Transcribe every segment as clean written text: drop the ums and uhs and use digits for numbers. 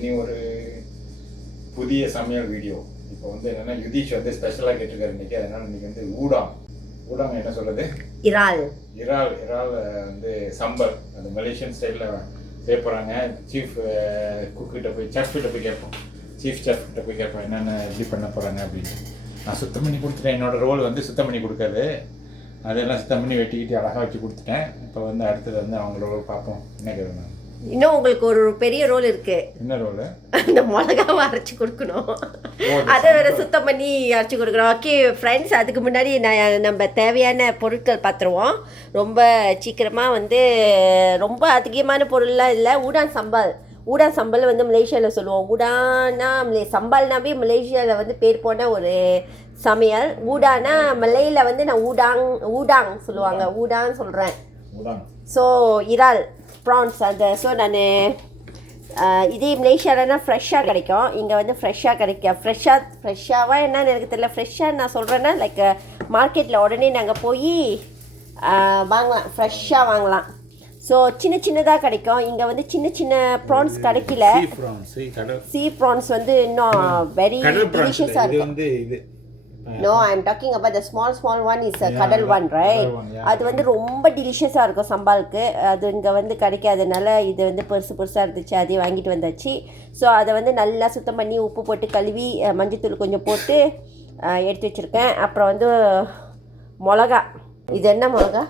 இனி ஒரு புதிய சமையல் வீடியோ. இப்போ வந்து என்னென்னா யுதீஷ் வந்து ஸ்பெஷலாக கேட்டிருக்காரு இன்றைக்கி. அதனால் இன்றைக்கி வந்து ஊடாங்க என்ன சொல்கிறது, இறால் வந்து சம்பல், அது மலேசியன் ஸ்டைலில் செய்ய போகிறாங்க. சீஃப் குக்கிட்ட போய் செஃப்கிட்ட போய் கேட்போம், சீஃப் செஃப்கிட்ட போய் கேட்போம் என்னென்ன எப்படி பண்ண போகிறாங்க அப்படின்னு. நான் சுத்தம் பண்ணி கொடுத்துட்டேன். என்னோடய ரோல் வந்து சுத்தம் பண்ணி கொடுக்காது, அதெல்லாம் சுத்தம் பண்ணி வெட்டிக்கிட்டு அழகாக வச்சு கொடுத்துட்டேன். இப்போ வந்து அடுத்தது வந்து அவங்களோட பார்ப்போம் என்ன கேட்கணும். இன்னும் உங்களுக்கு ஒரு பெரிய ரோல் இருக்கு. என்ன ரோல்? அந்த மிளகாவை அரைச்சி கொடுக்கணும், அதை வேற சுத்தம் பண்ணி அரைச்சி கொடுக்கணும். ஓகே ஃப்ரெண்ட்ஸ், அதுக்கு முன்னாடி நம்ம தேவையான பொருட்கள் பார்த்துருவோம். ரொம்ப சீக்கிரமாக வந்து ரொம்ப அதிகமான பொருள்லாம் இல்லை. ஊடாங் சம்பல் வந்து மலேசியாவில் சொல்லுவோம். ஊடானா சம்பால்னாவே மலேசியாவில் வந்து பேர் போன ஒரு சமையல். ஊடானா மலையில் வந்து நான் ஊடாங் சொல்லுவாங்க, ஊடான்னு சொல்கிறேன். ஸோ இறால் ப்ரான்ஸ் அந்த. ஸோ நான் இதே மலேசியாவில்னா ஃப்ரெஷ்ஷாக கிடைக்கும், இங்கே வந்து ஃப்ரெஷ்ஷாக கிடைக்கும். ஃப்ரெஷ்ஷாவா என்னன்னு எனக்கு தெரியல. ஃப்ரெஷ்ஷாக நான் சொல்கிறேன்னா லைக் மார்க்கெட்டில் உடனே நாங்கள் போய் வாங்கலாம், ஃப்ரெஷ்ஷாக வாங்கலாம். ஸோ சின்னதாக கிடைக்கும். இங்கே வந்து சின்ன ப்ரான்ஸ் கிடைக்கல. சீ ப்ரான்ஸ் வந்து இன்னும் வெரி டெலிஷியஸாக இருக்கும். No, I'm talking about the small one is a கடல் one, right? அது வந்து ரொம்ப டெலிஷியஸாக இருக்கும் சம்பாலுக்கு. அது இங்கே வந்து கிடைக்காதனால இது வந்து பெருசாக இருந்துச்சு, அதையும் வாங்கிட்டு வந்தாச்சு. ஸோ அதை வந்து நல்லா சுத்தம் பண்ணி உப்பு போட்டு கழுவி மஞ்சத்தூள் கொஞ்சம் போட்டு எடுத்து வச்சுருக்கேன். அப்புறம் வந்து மிளகா. இது என்ன மிளகா?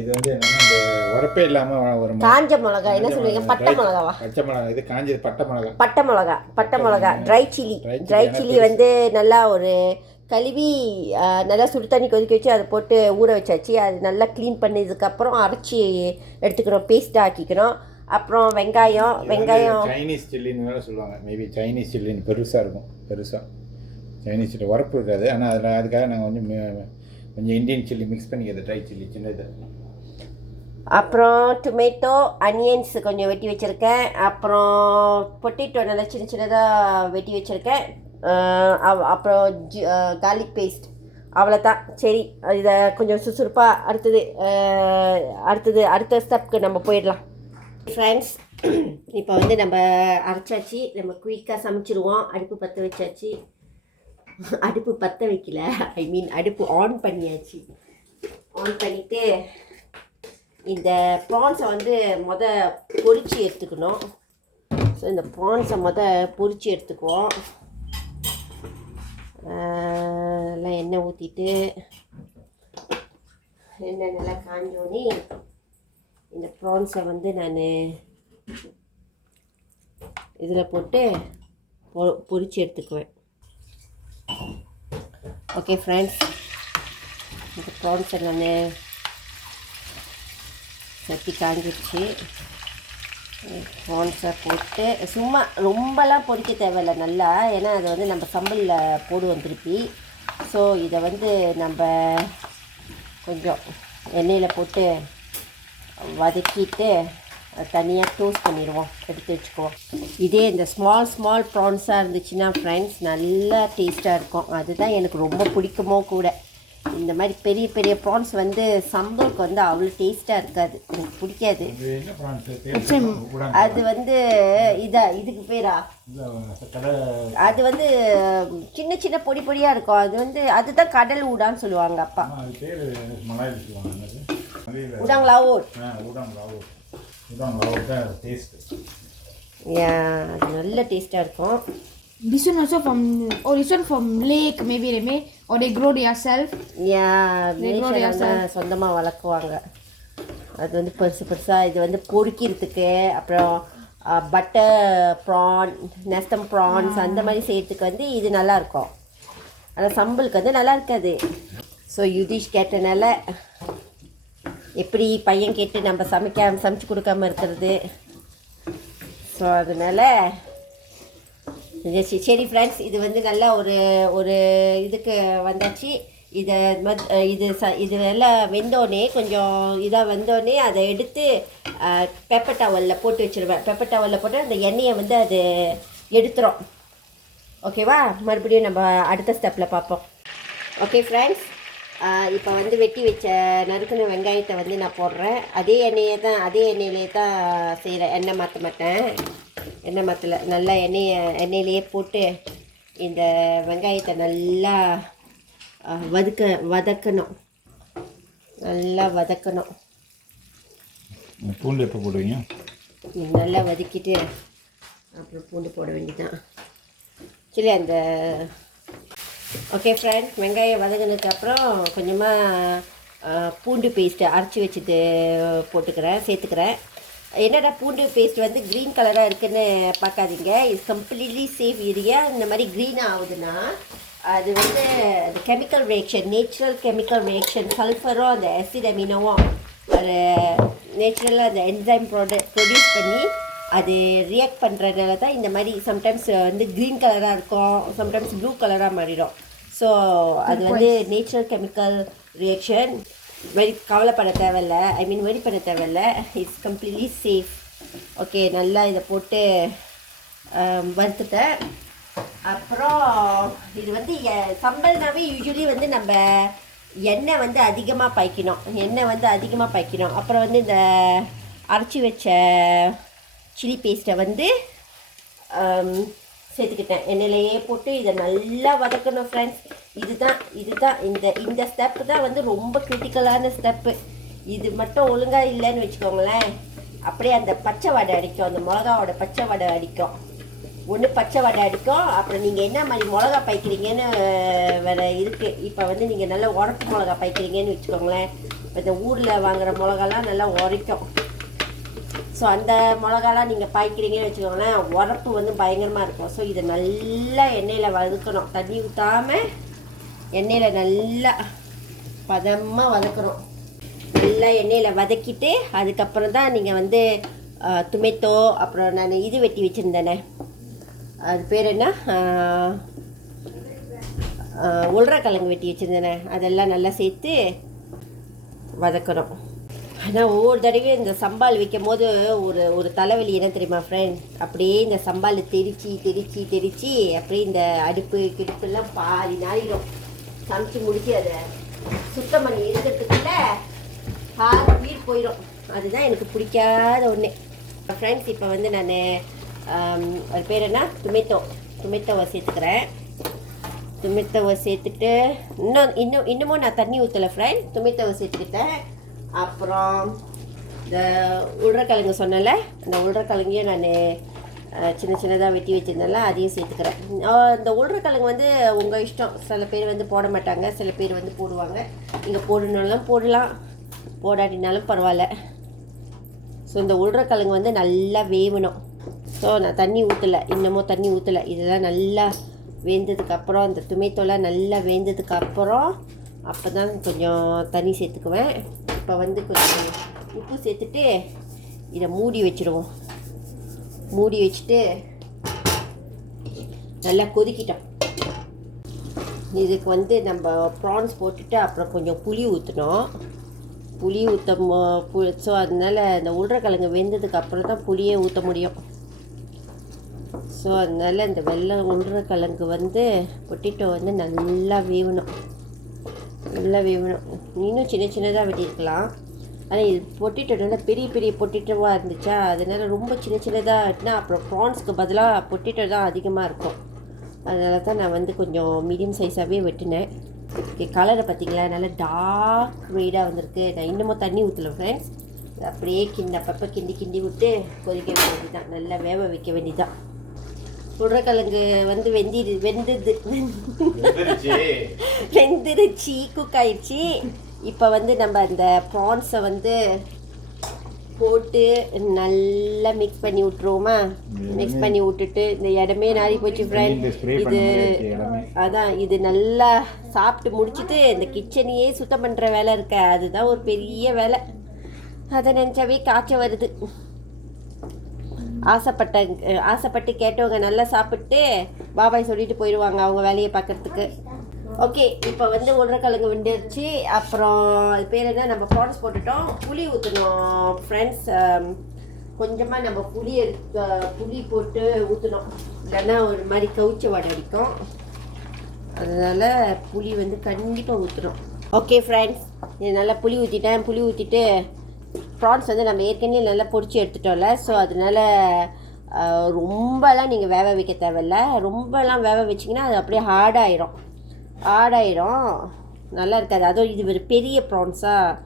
இது வந்து என்னன்னா இந்த உரப்பே இல்லாமல் ஒரு காஞ்ச மிளகா. என்ன சொல்லுவீங்க? பட்டை மிளகாவா? பச்சை மிளகா. இது காஞ்சது பட்டை மிளகா. ட்ரை சில்லி வந்து நல்லா ஒரு கழுவி நல்லா சுடு தண்ணி கொதிக்க வச்சு அதை போட்டு ஊற வச்சாச்சு. அது நல்லா க்ளீன் பண்ணதுக்கப்புறம் அரைச்சி எடுத்துக்கணும், பேஸ்ட்டாக ஆக்கிக்கணும். அப்புறம் வெங்காயம் சைனீஸ் சில்லின்னு வேலை சொல்லுவாங்க. மேபி சைனீஸ் சில்லின்னு பெருசாக இருக்கும். சைனீஸ் சில்லி உரப்பு இருக்காது, ஆனால் அதில் அதுக்காக நாங்கள் கொஞ்சம் இந்தியன் சில்லி மிக்ஸ் பண்ணிக்கிறது, ட்ரை சில்லி சின்னது. அப்புறம் டொமேட்டோ, அனியன்ஸ் கொஞ்சம் வெட்டி வச்சுருக்கேன். அப்புறம் பொட்டேட்டோ நல்லா சின்னதாக வெட்டி வச்சுருக்கேன். அப்புறம் கார்லிக் பேஸ்ட், அவ்வளோதான். சரி, இதை கொஞ்சம் சுறுசுறுப்பாக அடுத்த ஸ்டெப்க்கு நம்ம போயிடலாம். ஃப்ரெண்ட்ஸ், இப்போ வந்து நம்ம அரைச்சாச்சு, நம்ம குயிக்காக சமைச்சிருவோம். அடுப்பு பற்ற வச்சாச்சு. அடுப்பு பற்ற வைக்கல, அடுப்பு ஆன் பண்ணியாச்சு. ஆன் பண்ணிவிட்டு இந்த ப்ரான்ஸை வந்து பொரிச்சு எடுத்துக்கணும். ஸோ இந்த ப்ரான்ஸை பொரிச்சு எடுத்துக்குவோம். எல்லாம் எண்ணெய் ஊற்றிட்டு எண்ணெய் நல்லா காஞ்சோன்னே இந்த ப்ரான்ஸை வந்து நான் இதில் போட்டு பொரிச்சு எடுத்துக்குவேன். ஓகே ஃப்ரெண்ட்ஸ், இந்த ப்ரான்ஸை நான் சட்டி காஞ்சிடுச்சு. ப்ரான்ஸை போட்டு சும்மா ரொம்பலாம் பொரிக்க தேவையில்லை நல்லா, ஏன்னா அதை வந்து நம்ம சம்பலில் போடுவோம் திருப்பி. ஸோ இதை வந்து நம்ம கொஞ்சம் எண்ணெயில் போட்டு வதக்கிட்டு தனியாக டோஸ்ட் பண்ணிடுவோம், எடுத்து வச்சுக்குவோம். இதே இந்த ஸ்மால் ப்ரான்ஸாக இருந்துச்சுன்னா ஃப்ரெண்ட்ஸ் நல்லா டேஸ்ட்டாக இருக்கும். அதுதான் எனக்கு ரொம்ப பிடிக்குமோ கூட. இந்த மாதிரி பெரிய ப்ரான்ஸ் வந்து சம்பளுக்கு வந்து அவ்வளோ டேஸ்ட்டாக இருக்காது, எனக்கு பிடிக்காது. அது வந்து இதுக்கு பேரா, அது வந்து சின்ன பொடியாக இருக்கும். அது வந்து அதுதான் கடல் ஊடான்னு சொல்லுவாங்க அப்பா. ஊடாங் லாவூர். அது நல்ல டேஸ்ட்டாக இருக்கும். This one also this one from lake maybe they made or they grow themselves. சொந்தமாக வளர்க்குவாங்க. அது வந்து பெருசாக இது வந்து பொரிக்கிறதுக்கு, அப்புறம் பட்டர் ப்ரான், நெஸ்டம் ப்ரான்ஸ் அந்த மாதிரி செய்யறதுக்கு வந்து இது நல்லாயிருக்கும். ஆனால் சம்பளுக்கு வந்து நல்லா இருக்காது. ஸோ யுதீஷ் கேட்டனால, எப்படி பையன் கேட்டு நம்ம சமைச்சு கொடுக்காம இருக்கிறது. ஸோ அதனால் சரி ஃப்ரெண்ட்ஸ், இது வந்து நல்லா ஒரு இதுக்கு வந்தாச்சு. இது எல்லாம் வெந்தோடனே, கொஞ்சம் இதாக வெந்தோடனே அதை எடுத்து பெப்பர் டவலில் போட்டு வச்சுருவேன். பெப்பர் டவலில் போட்டு அந்த எண்ணெயை வந்து அது எடுத்துரும். ஓகேவா? மறுபடியும் நம்ம அடுத்த ஸ்டெப்பில் பார்ப்போம். ஓகே ஃப்ரெண்ட்ஸ், இப்போ வந்து வெட்டி வச்ச நறுக்குன வெங்காயத்தை வந்து நான் போடுறேன். அதே எண்ணெயிலே தான் செய்கிறேன், எண்ணெய் மாற்ற மாட்டேன். எண்ணெய் மாற்றல, நல்லா எண்ணெயிலேயே போட்டு இந்த வெங்காயத்தை நல்லா வதக்கணும். நல்லா வதக்கணும். பூண்டு எப்போ போடுவீங்க? நல்லா வதக்கிட்டு அப்புறம் பூண்டு போட வேண்டியதான். சரி அந்த ஓகே ஃப்ரெண்ட், வெங்காயம் வதங்கினதுக்கப்புறம் கொஞ்சமாக பூண்டு பேஸ்ட்டு அரைச்சி வச்சுட்டு சேர்த்துக்கிறேன். என்னடா பூண்டு பேஸ்ட் வந்து க்ரீன் கலராக இருக்குதுன்னு பார்க்காதீங்க. இது கம்ப்ளீட்லி சேஃப். ஏரியா இந்த மாதிரி க்ரீனாக ஆகுதுன்னா அது வந்து அந்த chemical reaction, natural chemical reaction, சல்ஃபரும் அந்த ஆசிட் அமினோவும் அது நேச்சுரலாக அந்த என்சைம் ப்ரொடியூஸ் பண்ணி அது ரியாக்ட் பண்ணுறதுனால தான் இந்த மாதிரி சம்டைம்ஸ் வந்து க்ரீன் கலராக இருக்கும், சம்டைம்ஸ் ப்ளூ கலராக மாறிடும். ஸோ அது வந்து நேச்சுரல் கெமிக்கல் ரியாக்ஷன். கவலைப்பட தேவையில்ல, வெரி பண்ண தேவையில்ல. It's completely safe. ஓகே, நல்லா இதை போட்டு வறுத்துட்டேன். அப்புறம் இது வந்து சம்பல்னாவே யூஸ்வலி வந்து நம்ம எண்ணெய் வந்து அதிகமாக பாய்க்கணும். அப்புறம் வந்து இந்த அரைச்சி வச்ச சில்லி பேஸ்ட்டை வந்து சேர்த்துக்கிட்டேன். எண்ணெயிலையே போட்டு இதை நல்லா வதக்கணும் ஃப்ரெண்ட்ஸ். இதுதான் இந்த ஸ்டெப்பு தான் வந்து ரொம்ப கிரிட்டிக்கலான ஸ்டெப்பு. இது மட்டும் ஒழுங்காக இல்லைன்னு வச்சுக்கோங்களேன், அப்படியே அந்த பச்சை வடை அடிக்கும், அந்த மிளகாவோட பச்சை வடை அடிக்கும். ஒன்று பச்சை வடை அடிக்கும். அப்புறம் நீங்கள் என்ன மாதிரி மிளகா பாய்க்கிறீங்கன்னு வேறு இருக்குது. இப்போ வந்து நீங்கள் நல்லா உரப்பு மிளகா பாய்க்கிறீங்கன்னு வச்சுக்கோங்களேன், இப்போ இந்த ஊரில் வாங்குகிற மிளகாலாம் நல்லா உரைக்கும். ஸோ அந்த மிளகாலாம் நீங்கள் பாய்க்கிறீங்கன்னு வச்சுக்கோங்களேன், உரப்பு வந்து பயங்கரமாக இருக்கும். ஸோ இதை நல்லா எண்ணெயில் வதக்கணும், தண்ணி ஊற்றாமல் எண்ணெயில் நல்லா பதமாக வதக்கணும். நல்லா எண்ணெயில் வதக்கிட்டு அதுக்கப்புறம் தான் நீங்கள் வந்து டொமேட்டோ, அப்புறம் நான் இது வெட்டி வச்சுருந்தேனே, அது பேர் என்ன, உருளைக்கிழங்கு வெட்டி வச்சுருந்தேனே, அதெல்லாம் நல்லா சேர்த்து வதக்கணும். ஆனால் ஒவ்வொரு தடவையும் இந்த சம்பால் வைக்கும் போது ஒரு தலைவலி என்ன தெரியுமா ஃப்ரெண்ட், அப்படியே இந்த சம்பால் தெரிச்சு அப்படியே இந்த அடுப்பு கிடுப்புலாம் பாதி நாளிடும். சமைச்சு முடிச்சு அதை சுத்தம் பண்ணி இருக்கிறதுக்குள்ள பாதி வீடு போயிடும். அதுதான் எனக்கு பிடிக்காத ஒன்று ஃப்ரெண்ட்ஸ். இப்போ வந்து நான் அது பேர் என்ன, டொமேட்டோவை சேர்த்துக்கிறேன். டொமேட்டோவை சேர்த்துட்டு இன்னமும் நான் தண்ணி ஊற்றலை ஃப்ரெண்ட், டொமேட்டோவை சேர்த்துக்கிட்டேன். அப்புறம் இந்த உருளைக்கிழங்கு சொன்னல, அந்த உருளைக்கிழங்கையும் நான் சின்னதாக வெட்டி வச்சுருந்தேன்ல, அதையும் சேர்த்துக்கிறேன். இந்த உருளைக்கிழங்கு வந்து உங்கள் இஷ்டம். சில பேர் வந்து போட மாட்டாங்க, சில பேர் வந்து போடுவாங்க. நீங்கள் போடணுன்னாலும் போடலாம், போடாட்டினாலும் பரவாயில்ல. ஸோ இந்த உருளைக்கிழங்கு வந்து நல்லா வேகணும். ஸோ நான் தண்ணி ஊற்றலை, இன்னமும் தண்ணி ஊற்றலை. இதெல்லாம் நல்லா வெந்ததுக்கப்புறம், இந்த டொமேட்டோலாம் நல்லா வெந்ததுக்கப்புறம் அப்போ தான் கொஞ்சம் தண்ணி சேர்த்துக்குவேன். இப்போ வந்து கொஞ்சம் உப்பு சேர்த்துட்டு இதை மூடி வச்சுருவோம். மூடி வச்சுட்டு நல்லா கொதிக்கிட்டோம். இதுக்கு வந்து நம்ம ப்ரான்ஸ் போட்டுட்டு அப்புறம் கொஞ்சம் புளி ஊற்றணும். புளி ஸோ அதனால் இந்த உருளைக்கிழங்கு வெந்ததுக்கப்புறம் தான் புளியே ஊற்ற முடியும். ஸோ அதனால் இந்த உருளைக்கிழங்கு வந்து பொட்டேட்டோ வந்து நல்லா வேகணும். இன்னும் சின்னதாக வெட்டியிருக்கலாம். ஆனால் இது பொட்டேட்டோ நல்லா பெரிய பொட்டேட்டோவாக இருந்துச்சா, அதனால் ரொம்ப சின்னதாக வெட்டினா அப்புறம் ப்ரான்ஸ்க்கு பதிலாக பொட்டேட்டோ தான் அதிகமாக இருக்கும். அதனால தான் நான் வந்து கொஞ்சம் மீடியம் சைஸாகவே வெட்டினேன். கலரை பார்த்திங்களா, நல்லா டார்க் ரெய்டாக வந்திருக்கு. நான் இன்னமும் தண்ணி ஊற்றல ஃப்ரெண்ட்ஸ். அப்படியே அப்பப்போ கிண்டி விட்டு கொதிக்க வேண்டியதுதான், நல்லா வேக வைக்க வேண்டியதுதான். உருளைக்கிழங்கு வந்து வெந்துருச்சு, குக் ஆயிடுச்சு. இப்போ வந்து நம்ம அந்த ப்ரான்ஸை வந்து போட்டு நல்லா மிக்ஸ் பண்ணி விட்டுருவோமா. மிக்ஸ் பண்ணி விட்டுட்டு இந்த இடமே நாரி போச்சு ஃப்ரெண்ட். இது நல்லா சாப்பிட்டு முடிச்சுட்டு இந்த கிச்சனையே சுத்தம் பண்ணுற வேலை இருக்க, அதுதான் ஒரு பெரிய வேலை. அதை நினச்சாவே காய்ச்ச வருது. ஆசைப்பட்டு கேட்டவங்க நல்லா சாப்பிட்டு பாபாய் சொல்லிட்டு போயிடுவாங்க அவங்க வேலையை பார்க்குறதுக்கு. ஓகே, இப்போ வந்து உருளைக்கிழங்கு வெந்துருச்சு. அப்புறம் அது பேர் என்ன, நம்ம ப்ரான்ஸ் போட்டுட்டோம். புளி ஊற்றணும் ஃப்ரெண்ட்ஸ். கொஞ்சமாக நம்ம புளி போட்டு ஊற்றணும், இல்லைன்னா ஒரு மாதிரி கவுச்ச வடை அடிக்கும். அதனால் புளி வந்து கண்டிப்பாக ஊற்றணும். ஓகே ஃப்ரெண்ட்ஸ், இது நல்லா புளி ஊற்றிட்டு ப்ரான்ஸ் வந்து நம்ம ஏற்கனவே நல்லா பொரிச்சு எடுத்துட்டோம்ல. ஸோ அதனால் ரொம்பலாம் நீங்கள் வேக வைக்க தேவையில்ல. ரொம்பலாம் வேக வச்சிங்கன்னா அது அப்படியே ஹார்டாயிரும் நல்லா இருக்காது. அதுவும் இது ஒரு பெரிய ப்ரான்ஸாக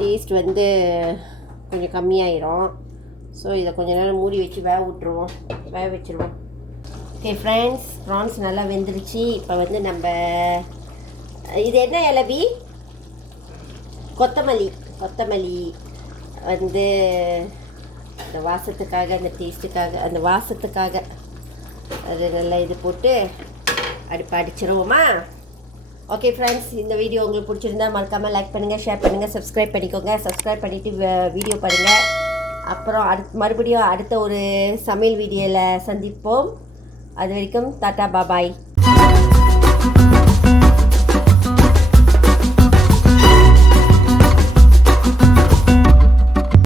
டேஸ்ட் வந்து கொஞ்சம் கம்மியாயிரும். ஸோ இதை கொஞ்சம் நேரம் மூடி வச்சு வேக வச்சுருவோம். ஓகே ஃப்ரெண்ட்ஸ், ப்ரான்ஸ் நல்லா வெந்துருச்சு. இப்போ வந்து நம்ம இது என்ன இலவி, கொத்தமல்லி வந்து அந்த வாசத்துக்காக, அந்த டேஸ்ட்டுக்காக, அந்த வாசத்துக்காக அது நல்லா இது போட்டு அடிச்சிருவோமா? ஓகே ஃப்ரெண்ட்ஸ், இந்த வீடியோ உங்களுக்கு பிடிச்சிருந்தா மறக்காமல் லைக் பண்ணுங்கள், ஷேர் பண்ணுங்கள், சப்ஸ்கிரைப் பண்ணிக்கோங்க. சப்ஸ்கிரைப் பண்ணிவிட்டு வீடியோ பாருங்கள். அப்புறம் மறுபடியும் அடுத்த ஒரு சமையல் வீடியோவில் சந்திப்போம். அது வரைக்கும் டாட்டா பாபாய்.